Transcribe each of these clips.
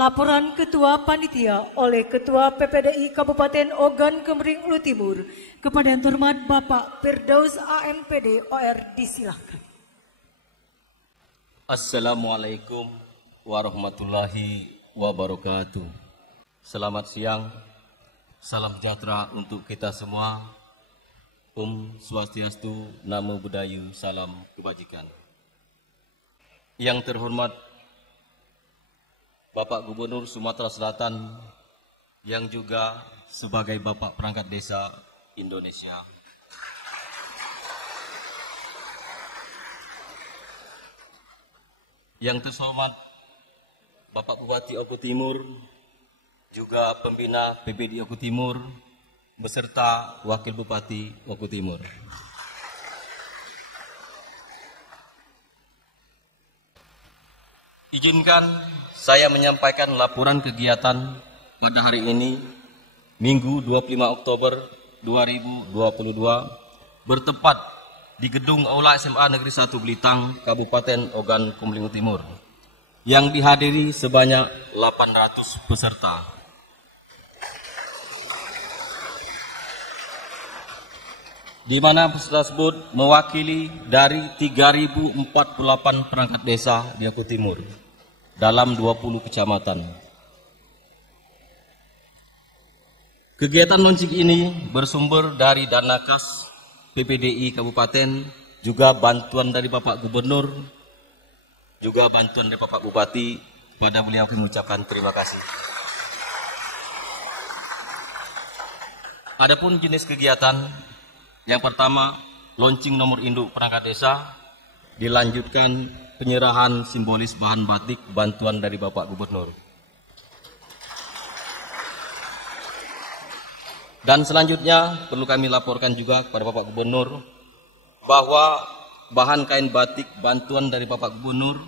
Laporan Ketua Panitia oleh Ketua PPDI Kabupaten Ogan Kemering Ulu Timur kepada Yang Terhormat Bapak Firdaus AMPD OR disilahkan. Assalamualaikum warahmatullahi wabarakatuh. Selamat siang, salam sejahtera untuk kita semua. Swastiastu, Namo Buddhaya, salam kebajikan. Yang terhormat Bapak Gubernur Sumatera Selatan yang juga sebagai Bapak Perangkat Desa Indonesia. Yang terhormat Bapak Bupati Oku Timur, juga pembina PPD Oku Timur, beserta Wakil Bupati Oku Timur. Izinkan saya menyampaikan laporan kegiatan pada hari ini, Minggu 25 Oktober 2022, bertepat di Gedung Aula SMA Negeri 1 Belitang, Kabupaten Ogan Komering Timur, yang dihadiri sebanyak 800 peserta. Di mana peserta tersebut mewakili dari 3048 perangkat desa di Oku Timur dalam 20 kecamatan. Kegiatan launching ini bersumber dari dana kas PPDI Kabupaten, juga bantuan dari Bapak Gubernur, juga bantuan dari Bapak Bupati. Kepada beliau kami ucapkan terima kasih. Adapun jenis kegiatan, yang pertama, launching nomor induk perangkat desa, dilanjutkan penyerahan simbolis bahan batik bantuan dari Bapak Gubernur. Dan selanjutnya perlu kami laporkan juga kepada Bapak Gubernur bahwa bahan kain batik bantuan dari Bapak Gubernur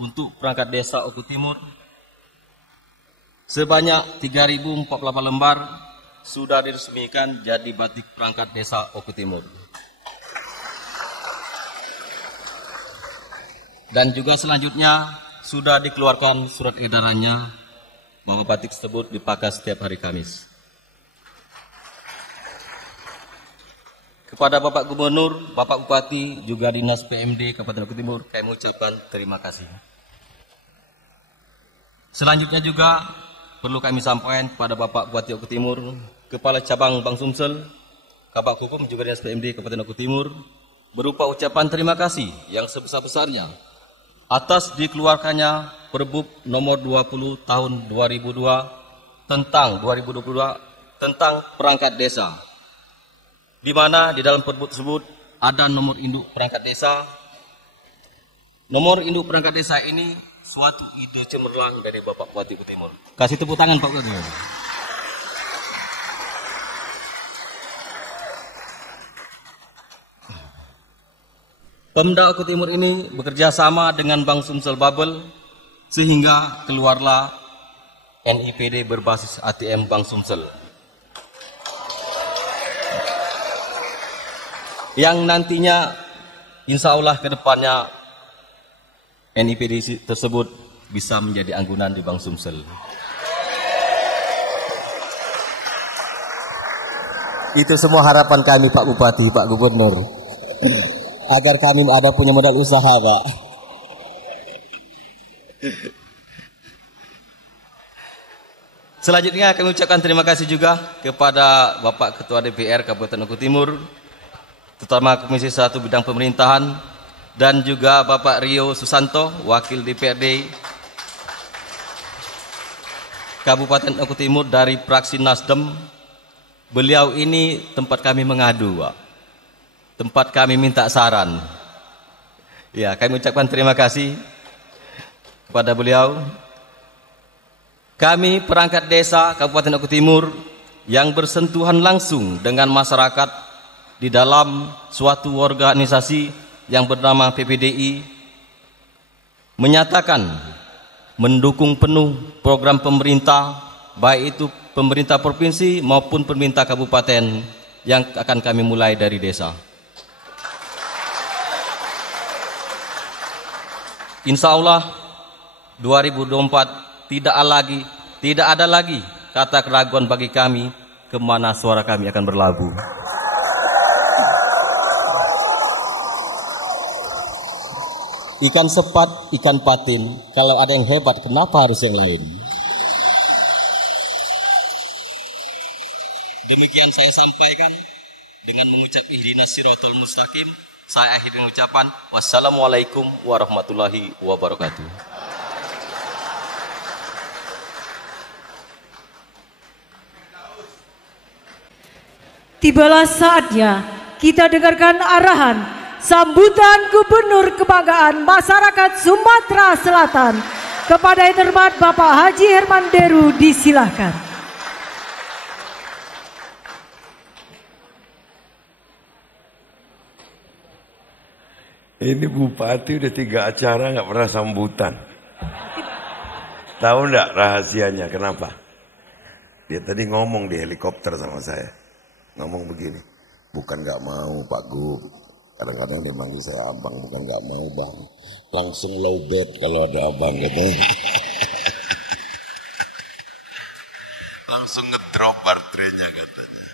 untuk perangkat desa Oku Timur sebanyak 3.048 lembar sudah diresmikan jadi batik perangkat desa Oku Timur. Dan juga selanjutnya sudah dikeluarkan surat edarannya bahwa batik tersebut dipakai setiap hari Kamis. Kepada Bapak Gubernur, Bapak Bupati, juga Dinas PMD Kabupaten Oku Timur, kami mengucapkan terima kasih. Selanjutnya juga perlu kami sampaikan kepada Bapak Bupati Oku Timur, Kepala Cabang Bank Sumsel, Kabak Hukum juga Dinas PMD Kabupaten Oku Timur, berupa ucapan terima kasih yang sebesar-besarnya atas dikeluarkannya Perbub nomor 20 tahun 2022 tentang perangkat desa, di mana di dalam Perbub tersebut ada nomor induk perangkat desa. Nomor induk perangkat desa ini suatu ide cemerlang dari Bapak Bupati Oku Timur. Kasih tepuk tangan Pak Bupati. Pemda Oku Timur ini bekerja sama dengan Bank Sumsel Babel sehingga keluarlah NIPD berbasis ATM Bank Sumsel, yang nantinya insya Allah ke depannya NIPD tersebut bisa menjadi anggunan di Bank Sumsel. Itu semua harapan kami Pak Bupati, Pak Gubernur, agar kami ada punya modal usaha, Pak. Selanjutnya kami ucapkan terima kasih juga kepada Bapak Ketua DPR Kabupaten Oku Timur, terutama Komisi 1 Bidang Pemerintahan, dan juga Bapak Rio Susanto, Wakil DPRD Kabupaten Oku Timur dari fraksi Nasdem. Beliau ini tempat kami mengadu, Pak, tempat kami minta saran. Ya, kami ucapkan terima kasih kepada beliau. Kami perangkat desa Kabupaten Oku Timur yang bersentuhan langsung dengan masyarakat di dalam suatu organisasi yang bernama PPDI menyatakan mendukung penuh program pemerintah, baik itu pemerintah provinsi maupun pemerintah kabupaten yang akan kami mulai dari desa. Insya Allah 2024 tidak ada lagi kata keraguan bagi kami kemana suara kami akan berlabuh. Ikan sepat, ikan patin, kalau ada yang hebat kenapa harus yang lain? Demikian saya sampaikan dengan mengucap ihdinas siratal mustaqim. Saya akhiri dengan ucapan wassalamualaikum warahmatullahi wabarakatuh. Tibalah saatnya kita dengarkan arahan sambutan Gubernur Kebanggaan Masyarakat Sumatera Selatan. Kepada yang terhormat Bapak Haji Herman Deru, disilahkan. Ini Bupati udah 3 acara nggak pernah sambutan. Tahu nggak rahasianya kenapa? Dia tadi ngomong di helikopter sama saya. Ngomong begini, bukan nggak mau Pak Gub. Kadang-kadang dia manggil saya abang, bukan nggak mau bang. Langsung low bed kalau ada abang katanya. Langsung ngedrop baterainya katanya.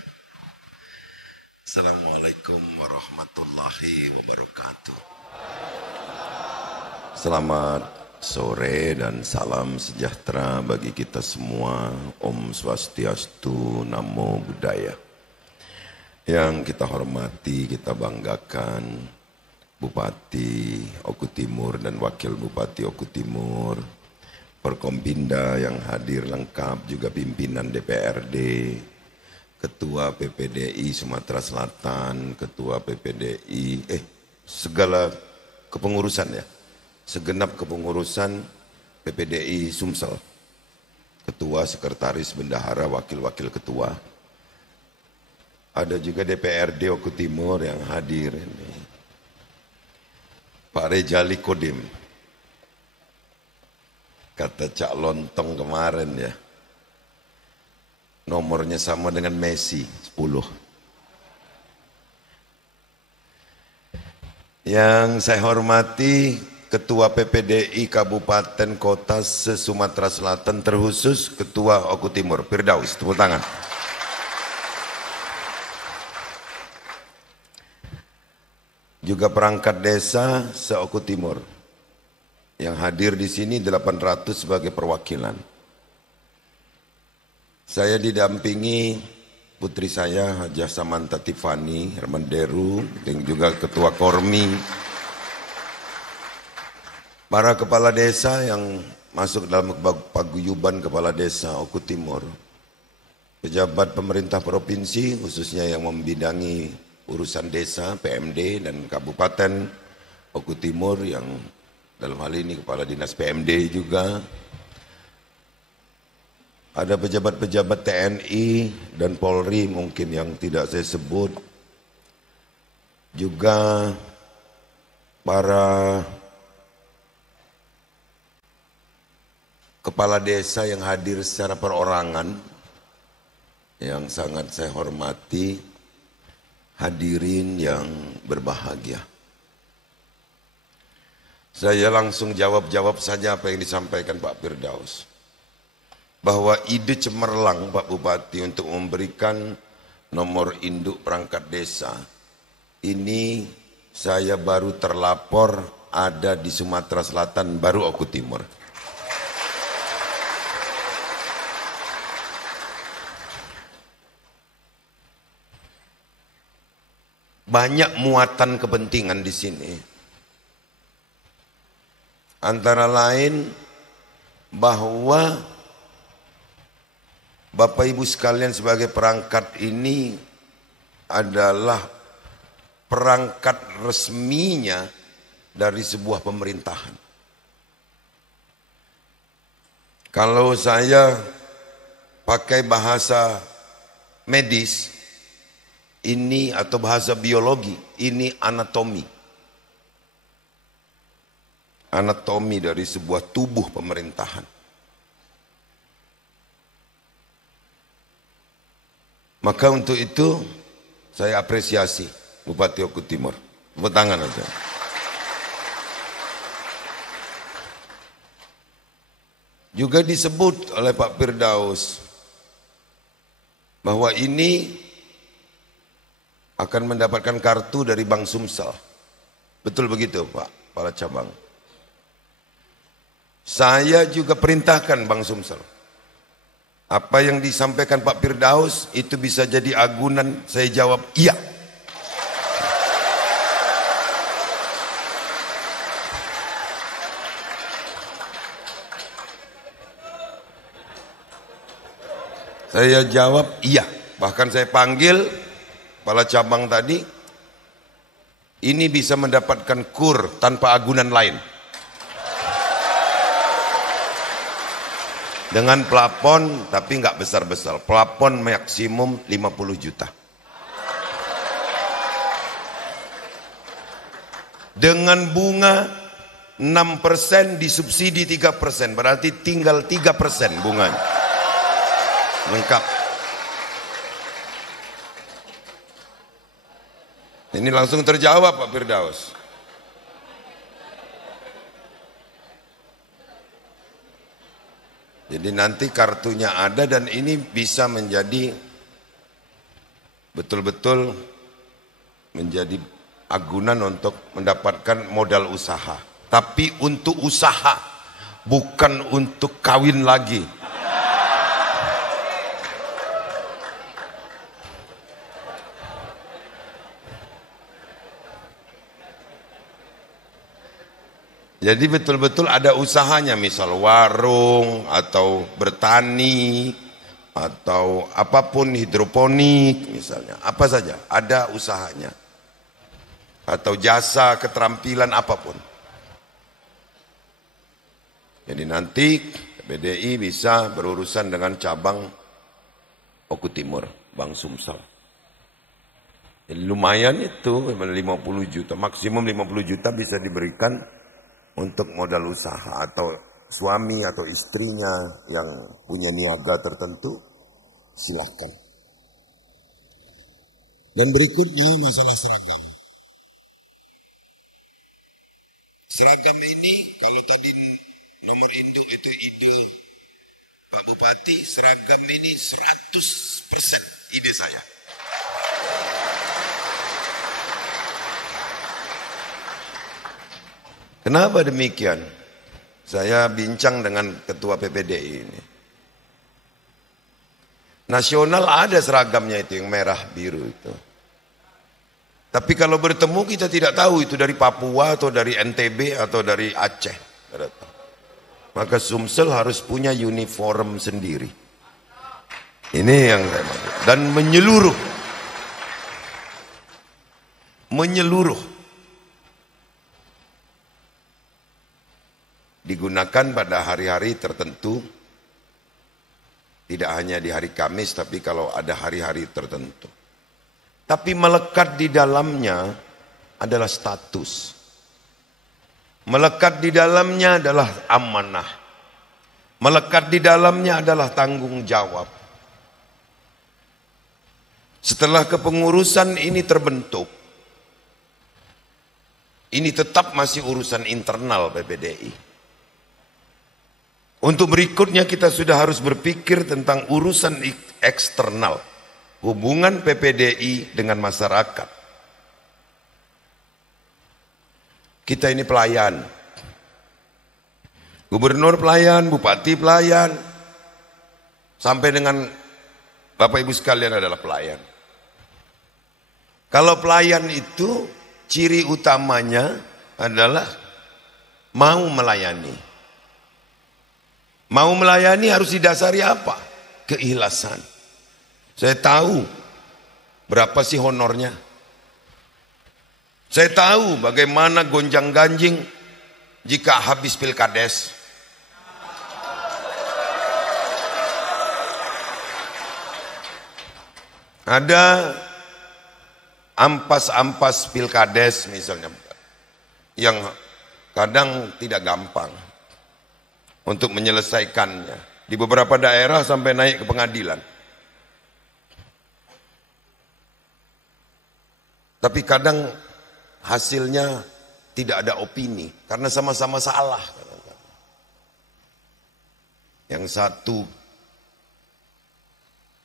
Assalamualaikum warahmatullahi wabarakatuh. Selamat sore dan salam sejahtera bagi kita semua. Om Swastiastu, Namo Buddhaya. Yang kita hormati, kita banggakan Bupati Oku Timur dan Wakil Bupati Oku Timur, Forkompinda yang hadir lengkap, juga pimpinan DPRD, Ketua PPDI Sumatera Selatan, Ketua PPDI, segala kepengurusan ya, segenap kepengurusan PPDI Sumsel, Ketua, Sekretaris, Bendahara, Wakil-Wakil Ketua. Ada juga DPRD Oku Timur yang hadir ini. Pak Rejali Kodim, kata Cak Lontong kemarin ya, nomornya sama dengan Messi, 10. Yang saya hormati Ketua PPDI Kabupaten Kota se-Sumatera Selatan, terkhusus Ketua Oku Timur, Firdaus, tepuk tangan. Juga perangkat desa se-Oku Timur. Yang hadir di sini 800 sebagai perwakilan. Saya didampingi putri saya Hajah Samantha Tiffany Herman Deru, dan juga Ketua Kormi. Para kepala desa yang masuk dalam paguyuban kepala desa Oku Timur. Pejabat pemerintah provinsi khususnya yang membidangi urusan desa, PMD dan Kabupaten Oku Timur yang dalam hal ini Kepala Dinas PMD juga. Ada pejabat-pejabat TNI dan Polri mungkin yang tidak saya sebut. Juga para kepala desa yang hadir secara perorangan yang sangat saya hormati. Hadirin yang berbahagia. Saya langsung jawab saja apa yang disampaikan Pak Firdaus. Bahwa ide cemerlang Pak Bupati untuk memberikan nomor induk perangkat desa. Ini saya baru terlapor ada di Sumatera Selatan, baru Oku Timur. Banyak muatan kepentingan di sini. Antara lain bahwa Bapak Ibu sekalian sebagai perangkat ini adalah perangkat resminya dari sebuah pemerintahan. Kalau saya pakai bahasa medis, ini atau bahasa biologi, ini anatomi. Anatomi dari sebuah tubuh pemerintahan. Maka untuk itu saya apresiasi Bupati Oku Timur. Tepuk tangan aja. Juga disebut oleh Pak Firdaus bahwa ini akan mendapatkan kartu dari Bank Sumsel. Betul begitu Pak, kepala cabang. Saya juga perintahkan Bank Sumsel. Apa yang disampaikan Pak Firdaus itu bisa jadi agunan, saya jawab iya. Saya jawab iya. Bahkan saya panggil kepala cabang tadi, ini bisa mendapatkan kur tanpa agunan lain. Dengan plafon, tapi nggak besar-besar. Plafon maksimum 50 juta. Dengan bunga 6% disubsidi 3%, berarti tinggal 3% bunganya. Lengkap. Ini langsung terjawab Pak Firdaus. Jadi nanti kartunya ada dan ini bisa menjadi betul-betul menjadi agunan untuk mendapatkan modal usaha. Tapi untuk usaha, bukan untuk kawin lagi. Jadi betul-betul ada usahanya, misal warung atau bertani atau apapun, hidroponik misalnya, apa saja ada usahanya, atau jasa keterampilan apapun. Jadi nanti PDI bisa berurusan dengan cabang Oku Timur, Bank Sumsel. Jadi lumayan itu 50 juta, maksimum 50 juta bisa diberikan untuk modal usaha, atau suami atau istrinya yang punya niaga tertentu, silahkan. Dan berikutnya masalah seragam. Seragam ini kalau tadi nomor induk itu ide Pak Bupati, seragam ini 100% ide saya. Kenapa demikian? Saya bincang dengan ketua PPDI ini. Nasional ada seragamnya itu yang merah biru itu. Tapi kalau bertemu kita tidak tahu itu dari Papua atau dari NTB atau dari Aceh. Maka Sumsel harus punya uniform sendiri. Ini yang saya maksud. Dan menyeluruh. Menyeluruh. Digunakan pada hari-hari tertentu, tidak hanya di hari Kamis, tapi kalau ada hari-hari tertentu. Tapi melekat di dalamnya adalah status. Melekat di dalamnya adalah amanah. Melekat di dalamnya adalah tanggung jawab. Setelah kepengurusan ini terbentuk, ini tetap masih urusan internal PPDI. Untuk berikutnya kita sudah harus berpikir tentang urusan eksternal, hubungan PPDI dengan masyarakat. Kita ini pelayan, gubernur pelayan, bupati pelayan, sampai dengan Bapak Ibu sekalian adalah pelayan. Kalau pelayan itu ciri utamanya adalah mau melayani. Mau melayani harus didasari apa? Keikhlasan. Saya tahu berapa sih honornya. Saya tahu bagaimana gonjang-ganjing jika habis pilkades. Ada ampas-ampas pilkades misalnya, yang kadang tidak gampang untuk menyelesaikannya. Di beberapa daerah sampai naik ke pengadilan. Tapi kadang hasilnya tidak ada opini karena sama-sama salah. Yang satu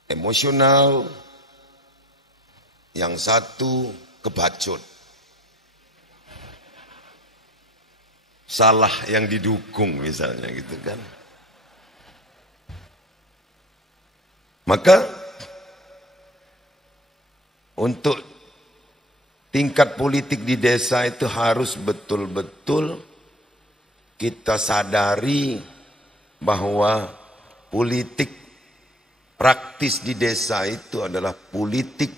emosional, yang satu kebacut. Salah yang didukung misalnya gitu kan. Maka untuk tingkat politik di desa itu harus betul-betul kita sadari bahwa politik praktis di desa itu adalah politik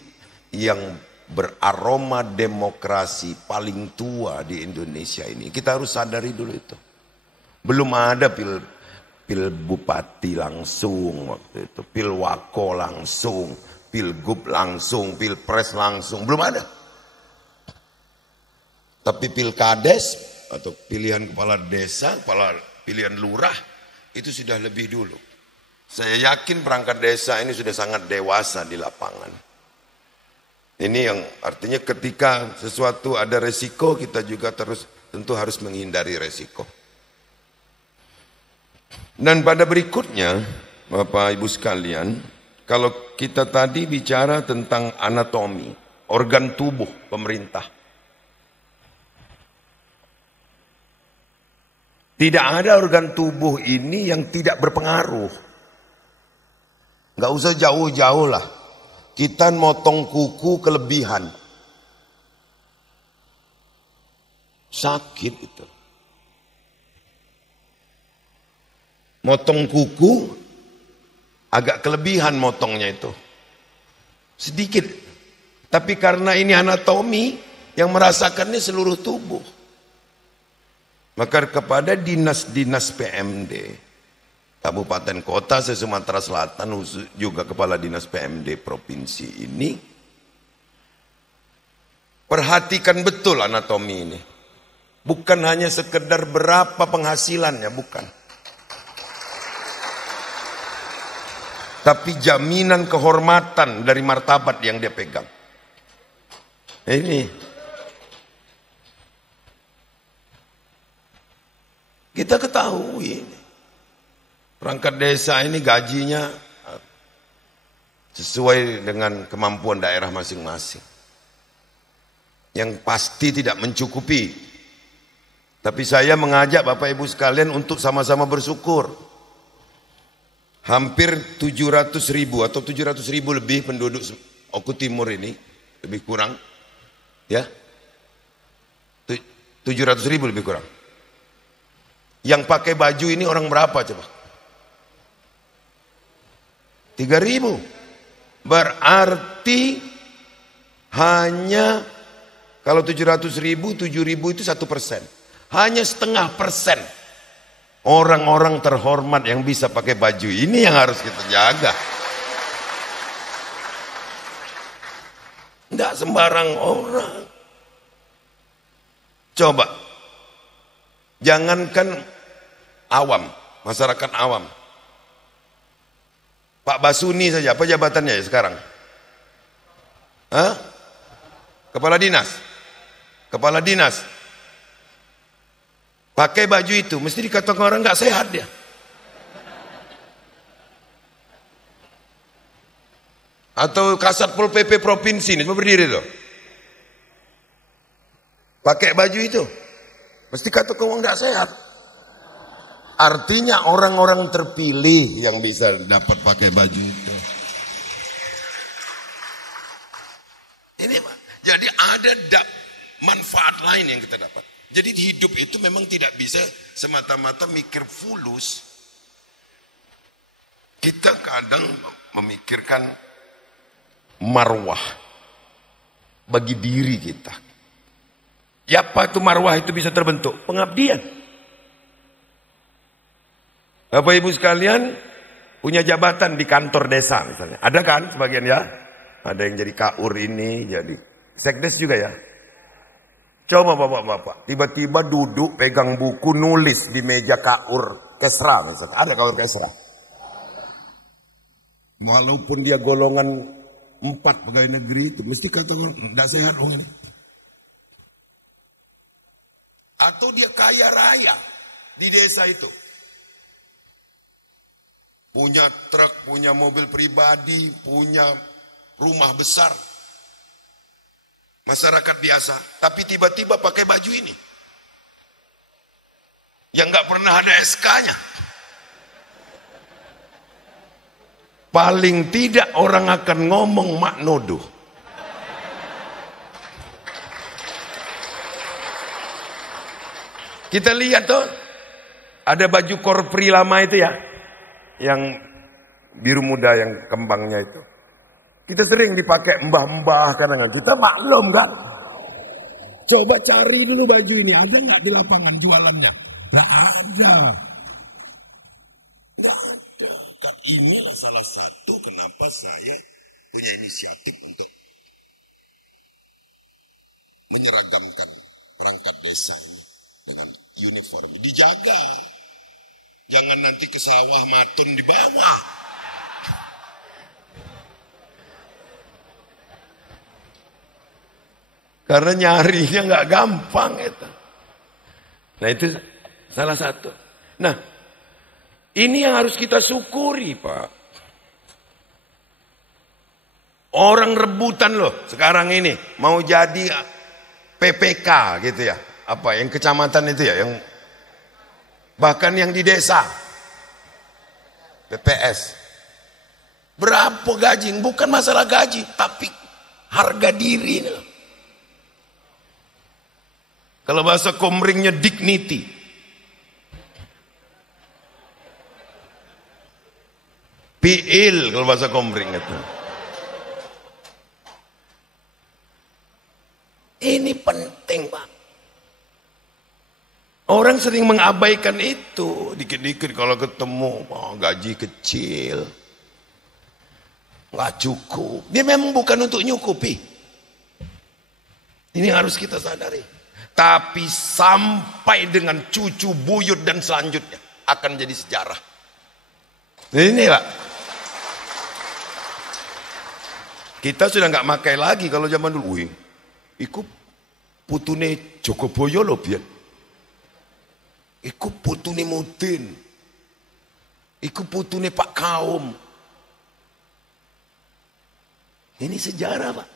yang beraroma demokrasi paling tua di Indonesia ini. Kita harus sadari dulu itu. Belum ada pil bupati langsung waktu itu, pil wako langsung, pilgub langsung, pilpres langsung, belum ada. Tapi pilkades atau pilihan kepala desa, pilihan lurah itu sudah lebih dulu. Saya yakin perangkat desa ini sudah sangat dewasa di lapangan. Ini yang artinya ketika sesuatu ada resiko, kita juga tentu harus menghindari resiko. Dan pada berikutnya, Bapak Ibu sekalian, kalau kita tadi bicara tentang anatomi, organ tubuh pemerintah. Tidak ada organ tubuh ini yang tidak berpengaruh. Nggak usah jauh-jauh lah. Kita motong kuku kelebihan. Sakit itu. Motong kuku agak kelebihan motongnya itu. Sedikit. Tapi karena ini anatomi yang merasakannya seluruh tubuh. Maka kepada dinas-dinas PMD, kabupaten kota se-Sumatera Selatan, juga kepala dinas PMD provinsi ini, perhatikan betul anatomi ini. Bukan hanya sekedar berapa penghasilannya, bukan. Tapi jaminan kehormatan dari martabat yang dia pegang. Ini. Kita ketahui ini. Perangkat desa ini gajinya sesuai dengan kemampuan daerah masing-masing. Yang pasti tidak mencukupi. Tapi saya mengajak Bapak Ibu sekalian untuk sama-sama bersyukur. Hampir 700.000 atau 700.000 lebih penduduk Oku Timur ini, lebih kurang. Ya. 700.000 lebih kurang. Yang pakai baju ini orang berapa coba? 3.000. Berarti hanya kalau 700.000, 7.000 itu 1%. Hanya 0,5% orang-orang terhormat yang bisa pakai baju ini yang harus kita jaga. Tidak sembarang orang. Coba, jangankan awam, masyarakat awam. Pak Basuni saja, apa jabatannya ya sekarang? Hah? Kepala dinas. Kepala dinas. Pakai baju itu, mesti dikatakan orang nggak sehat dia. Atau Kasat Pol PP provinsi ini, cuma berdiri tuh. Pakai baju itu, mesti katakan orang nggak sehat. Artinya orang-orang terpilih yang bisa dapat pakai baju itu. Ini, jadi ada manfaat lain yang kita dapat. Jadi hidup itu memang tidak bisa semata-mata mikir fulus. Kita kadang memikirkan marwah bagi diri kita. Ya apa itu marwah itu bisa terbentuk? Pengabdian. Bapak Ibu sekalian punya jabatan di kantor desa misalnya. Ada kan sebagian ya? Ada yang jadi KUR ini, jadi sekdes juga ya. Coba bapak-bapak, tiba-tiba duduk pegang buku nulis di meja KUR Kesra misalnya. Ada KUR Kesra. Walaupun dia golongan 4 pegawai negeri itu, mesti katakan tidak sehat dong ini. Atau dia kaya raya di desa itu. punya truk, punya mobil pribadi, punya rumah besar. Masyarakat biasa, tapi tiba-tiba pakai baju ini. Yang nggak pernah ada SK-nya. Paling tidak orang akan ngomong mak nodo. Kita lihat tuh, ada baju korpri lama itu ya, yang biru muda yang kembangnya itu. Kita sering dipakai mbah-mbah kadang-kadang. Kita maklum kan. Coba cari dulu baju ini, ada nggak di lapangan jualannya? Nggak ada. Nggak ada. Inilah salah satu kenapa saya punya inisiatif untuk menyeragamkan perangkat desa ini dengan uniform. Dijaga. Jangan nanti ke sawah matun di bawah. Karena nyarinya nggak gampang itu. Nah itu salah satu. Nah ini yang harus kita syukuri Pak. Orang rebutan loh sekarang ini mau jadi PPK gitu ya. Apa yang kecamatan itu ya, yang bahkan yang di desa PPS. Berapa gaji? Bukan masalah gaji, tapi harga diri ini loh. Kalau bahasa komringnya dignity. Piil kalau bahasa komring itu. Ini penting Pak. Orang sering mengabaikan itu. Dikit-dikit kalau ketemu gaji kecil. Nggak cukup. Dia memang bukan untuk nyukupi. Ini harus kita sadari. Tapi sampai dengan cucu, buyut dan selanjutnya akan jadi sejarah. Ini Pak. Kita sudah nggak makai lagi kalau zaman dulu. Iku putune Jogoboyo loh biar. Iku putune Mudin. Iku putune Pak Kaum. Ini sejarah Pak.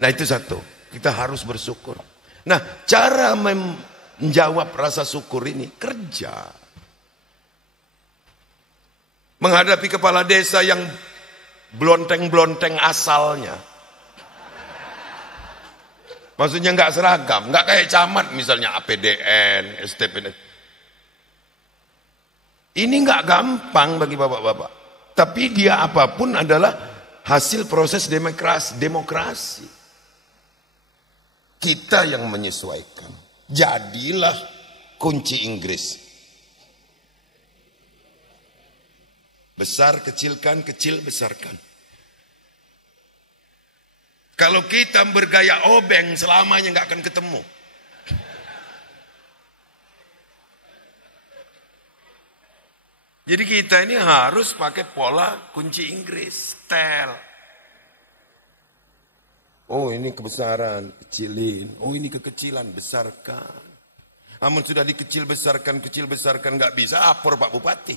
Nah itu satu. Kita harus bersyukur. Nah, cara menjawab rasa syukur ini kerja. Menghadapi kepala desa yang blonteng-blonteng asalnya. Maksudnya nggak seragam, nggak kayak camat misalnya APDN, STPN. Ini nggak gampang bagi bapak-bapak. Tapi dia apapun adalah hasil proses demokrasi. Kita yang menyesuaikan. Jadilah kunci Inggris. Besar kecilkan, kecil besarkan. Kalau kita bergaya obeng selamanya nggak akan ketemu. Jadi kita ini harus pakai pola kunci Inggris, style. Oh ini kebesaran, kecilin. Oh ini kekecilan, besarkan. Namun sudah dikecil besarkan nggak bisa, apor Pak Bupati.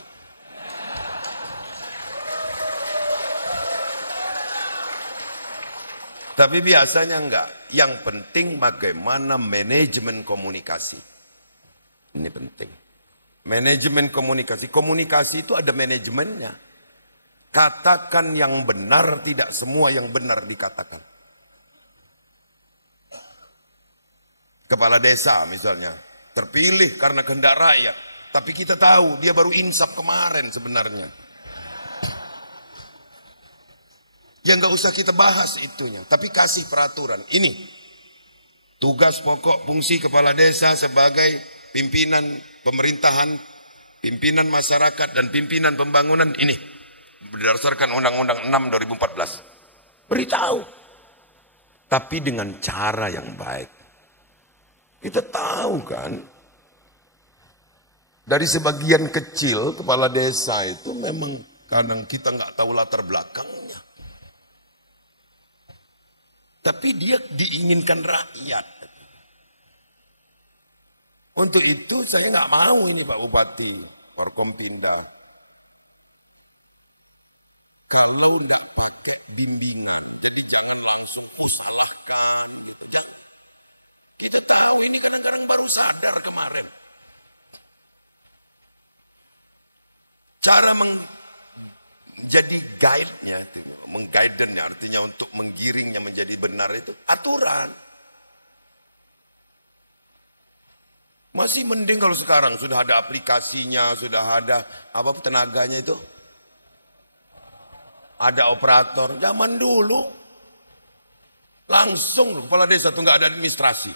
Tapi biasanya enggak. Yang penting bagaimana manajemen komunikasi. Ini penting. Manajemen komunikasi. Komunikasi itu ada manajemennya. Katakan yang benar, tidak semua yang benar dikatakan. Kepala desa misalnya, terpilih karena kehendak rakyat. Tapi kita tahu dia baru insaf kemarin sebenarnya. Ya nggak usah kita bahas itunya, tapi kasih peraturan. Ini tugas pokok fungsi kepala desa sebagai pimpinan pemerintahan, pimpinan masyarakat dan pimpinan pembangunan ini berdasarkan Undang-Undang 6 2014. Beritahu, tapi dengan cara yang baik. Kita tahu kan, dari sebagian kecil kepala desa itu memang kadang kita nggak tahu latar belakangnya. Tapi dia diinginkan rakyat. Untuk itu saya nggak mau ini Pak Bupati, Forkompinda, kalau ndak pakai bimbingan. Jadi jangan langsung salahkan gitu. Jangan. Kita tahu ini kadang-kadang baru sadar kemarin. Cara menjadi guide-nya, mengguide-nya artinya untuk menggiringnya menjadi benar itu aturan. Masih mending kalau sekarang sudah ada aplikasinya, sudah ada apa tenaganya itu. Ada operator. Zaman dulu langsung kepala desa itu nggak ada administrasi.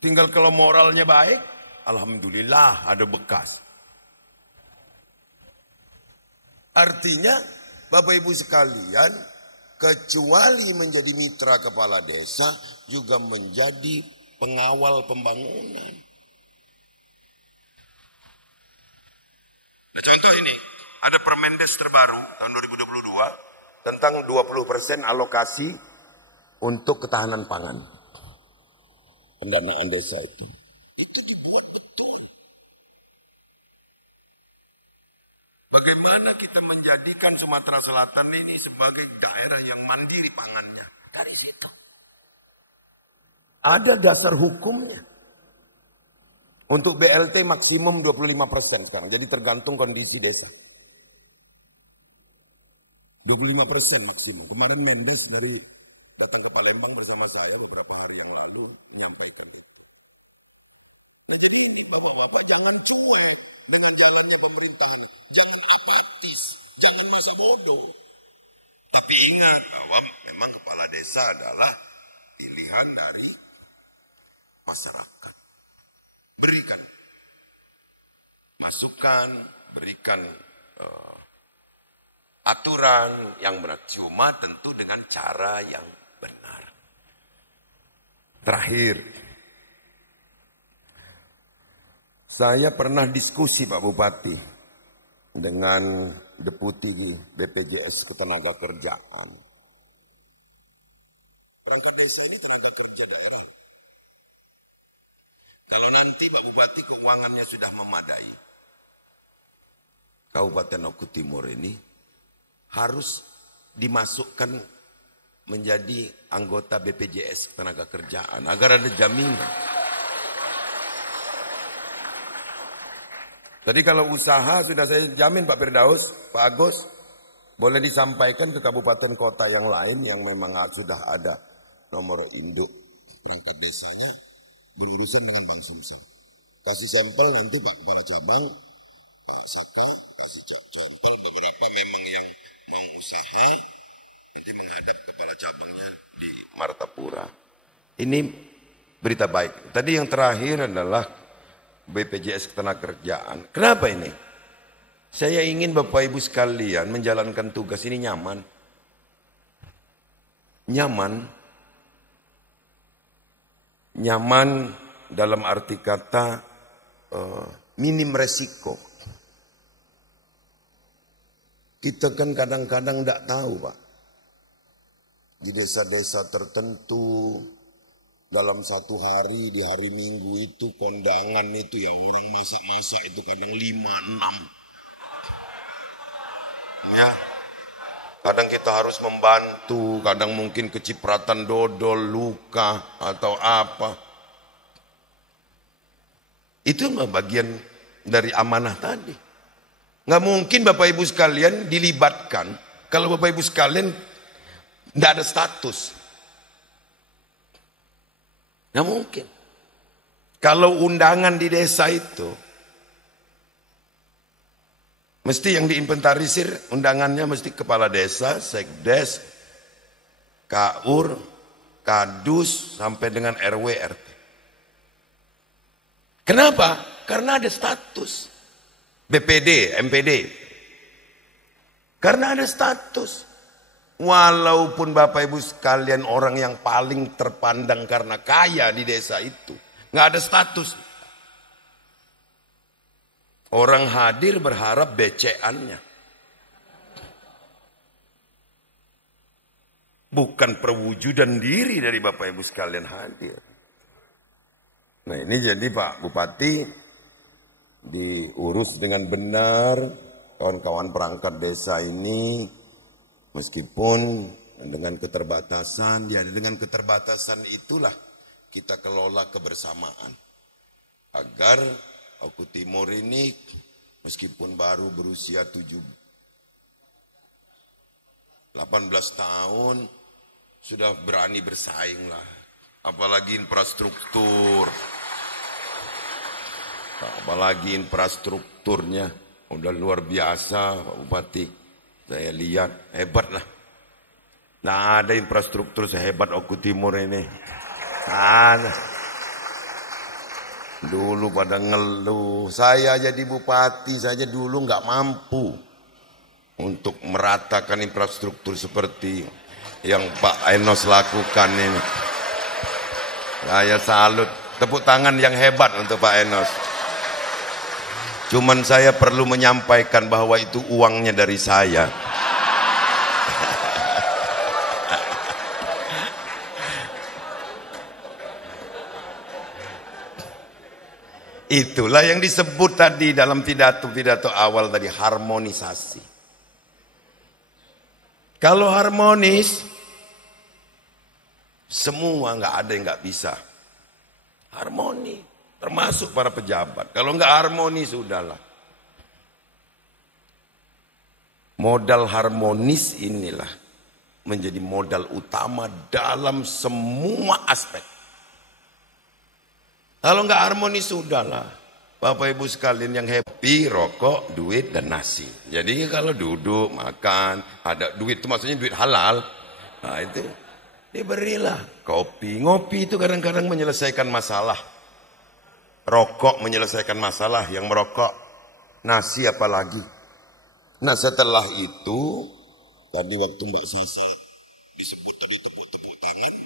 Tinggal kalau moralnya baik, alhamdulillah ada bekas. Artinya Bapak Ibu sekalian, kecuali menjadi mitra kepala desa, juga menjadi pengawal pembangunan. Nah contoh ini, ada Permendes terbaru tahun 2022 tentang 20% alokasi untuk ketahanan pangan. Pendanaan desa itu. Itu dibuat betul. Bagaimana kita menjadikan Sumatera Selatan ini sebagai daerah yang mandiri pangannya. Dari situ. Ada dasar hukumnya. Untuk BLT maksimum 25% sekarang. Jadi tergantung kondisi desa. 25% maksimum. Kemarin Mendes datang ke Palembang bersama saya beberapa hari yang lalu menyampaikan itu. Nah jadi ini bapak-bapak jangan cuek dengan jalannya pemerintahan. Jangan apatis, jangan masa bodoh. Tapi ingat bahwa memang kepala desa adalah pilihan dari masyarakat. Berikan masukan, berikan aturan yang benar. Cuma tentu dengan cara yang benar. Terakhir, saya pernah diskusi Pak Bupati dengan Deputi BPJS Ketenagakerjaan. Perangkat desa ini tenaga kerja daerah. Kalau nanti Pak Bupati keuangannya sudah memadai, Kabupaten Oku Timur ini harus dimasukkan menjadi anggota BPJS Ketenagakerjaan agar ada jaminan. Tadi kalau usaha sudah saya jamin Pak Firdaus, Pak Agus, boleh disampaikan ke kabupaten kota yang lain yang memang sudah ada nomor induk perangkat desanya berurusan dengan Bank Sumsel. Kasih sampel nanti Pak Kepala Cabang, Pak Saka, kasih sampel beberapa memang yang mau usaha, nanti menghadap kepala cabangnya di Martapura. Ini berita baik. Tadi yang terakhir adalah BPJS Ketenagakerjaan. Kenapa ini? Saya ingin Bapak Ibu sekalian menjalankan tugas ini nyaman. Nyaman. Nyaman dalam arti kata minim resiko. Kita kan kadang-kadang tidak tahu Pak. Di desa-desa tertentu dalam satu hari, di hari Minggu itu kondangan itu ya orang masak-masak itu kadang 5, 6. Ya. Kadang kita harus membantu, kadang mungkin kecipratan dodol, luka atau apa. Itu bagian dari amanah tadi. Nggak mungkin Bapak Ibu sekalian dilibatkan kalau Bapak Ibu sekalian tidak ada status. Nggak mungkin. Kalau undangan di desa itu mesti yang diinventarisir undangannya mesti kepala desa, sekdes, kaur, kadus sampai dengan RW RT. Kenapa? Karena ada status. BPD, MPD. Karena ada status. Walaupun Bapak Ibu sekalian orang yang paling terpandang karena kaya di desa itu, nggak ada status. Orang hadir berharap BCA-nya. Bukan perwujudan diri dari Bapak Ibu sekalian hadir. Nah ini jadi Pak Bupati diurus dengan benar, kawan-kawan perangkat desa ini, meskipun dengan keterbatasan, ya dengan keterbatasan itulah kita kelola kebersamaan. Agar Oku Timur ini meskipun baru berusia 18 tahun, sudah berani bersaing lah. Apalagi infrastruktur. Apalagi infrastrukturnya udah luar biasa Pak Bupati. Saya lihat hebat lah. Nah, ada infrastruktur sehebat Oku Timur ini. Ada. Dulu pada ngeluh, saya jadi bupati saja dulu nggak mampu untuk meratakan infrastruktur seperti yang Pak Enos lakukan ini. Saya salut, tepuk tangan yang hebat untuk Pak Enos. Cuman saya perlu menyampaikan bahwa itu uangnya dari saya. Itulah yang disebut tadi dalam pidato awal tadi, harmonisasi. Kalau harmonis, semua nggak ada yang nggak bisa. Harmoni, termasuk para pejabat. Kalau nggak harmonis, sudahlah. Modal harmonis inilah menjadi modal utama dalam semua aspek. Kalau nggak harmonis, sudahlah. Bapak Ibu sekalian yang happy, rokok, duit, dan nasi. Jadi kalau duduk, makan, ada duit, itu maksudnya duit halal. Nah itu, diberilah kopi. Ngopi itu kadang-kadang menyelesaikan masalah. Rokok menyelesaikan masalah, yang merokok. Nasi apalagi. Nah setelah itu, tadi waktu Mbak Sasa disebut tadi tepuk-tepuk tangan,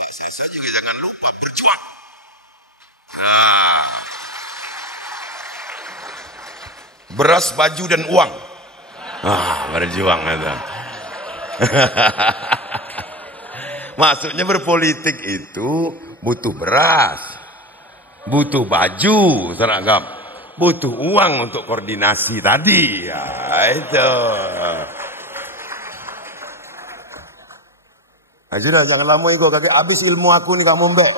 Mbak Sasa juga jangan lupa berjuang. Nah, beras, baju, dan uang. Berjuang itu. Maksudnya berpolitik itu butuh beras, butuh baju seragam, butuh uang untuk koordinasi tadi. Ya, itu. Nah, sudah jangan lama ego, kakek habis ilmu aku nih kamu mbak.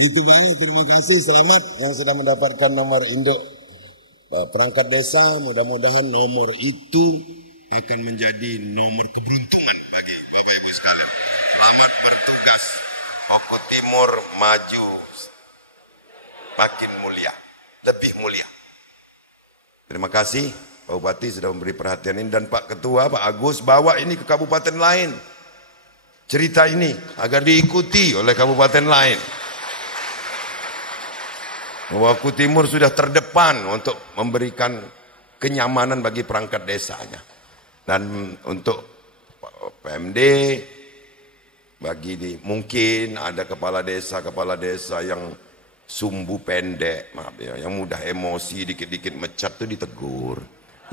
Itu baik, terima kasih, selamat yang sudah mendapatkan nomor induk perangkat desa. Mudah-mudahan nomor itu akan menjadi nomor keberuntungan bagi Bapak Ibu sekalian. Selamat bertugas. Oku Timur maju makin mulia, lebih mulia. Terima kasih Pak Bupati sudah memberi perhatian ini, dan Pak Ketua, Pak Agus, bawa ini ke kabupaten lain. Cerita ini agar diikuti oleh kabupaten lain. Oku Timur sudah terdepan untuk memberikan kenyamanan bagi perangkat desanya. Dan untuk PMD, bagi mungkin ada kepala desa yang sumbu pendek, maaf ya, yang mudah emosi, dikit-dikit mecat tuh ditegur.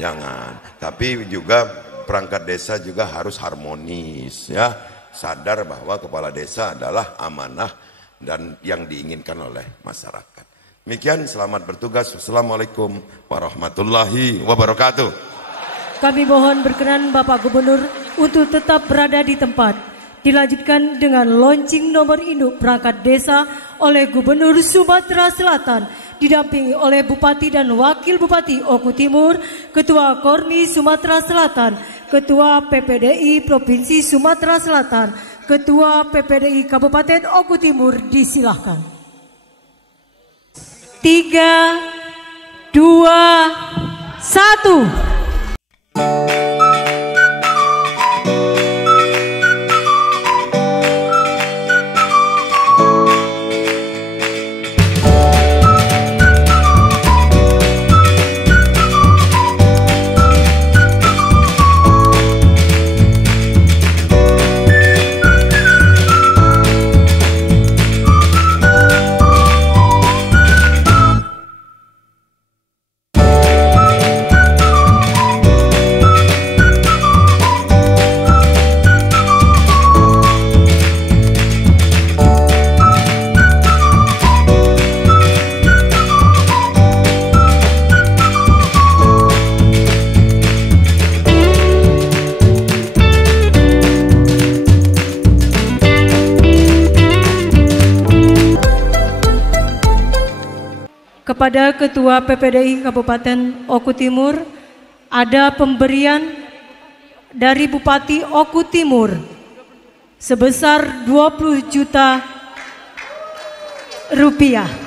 Jangan. Tapi juga perangkat desa juga harus harmonis ya. Sadar bahwa kepala desa adalah amanah dan yang diinginkan oleh masyarakat. Demikian, selamat bertugas. Wassalamualaikum warahmatullahi wabarakatuh. Kami mohon berkenan Bapak Gubernur untuk tetap berada di tempat. Dilanjutkan dengan launching nomor induk perangkat desa oleh Gubernur Sumatera Selatan, didampingi oleh Bupati dan Wakil Bupati Oku Timur, Ketua Kormi Sumatera Selatan, Ketua PPDI Provinsi Sumatera Selatan, Ketua PPDI Kabupaten Oku Timur, disilahkan. 3, 2, 1. kepada Ketua PPDI Kabupaten Oku Timur ada pemberian dari Bupati Oku Timur sebesar 20 juta rupiah.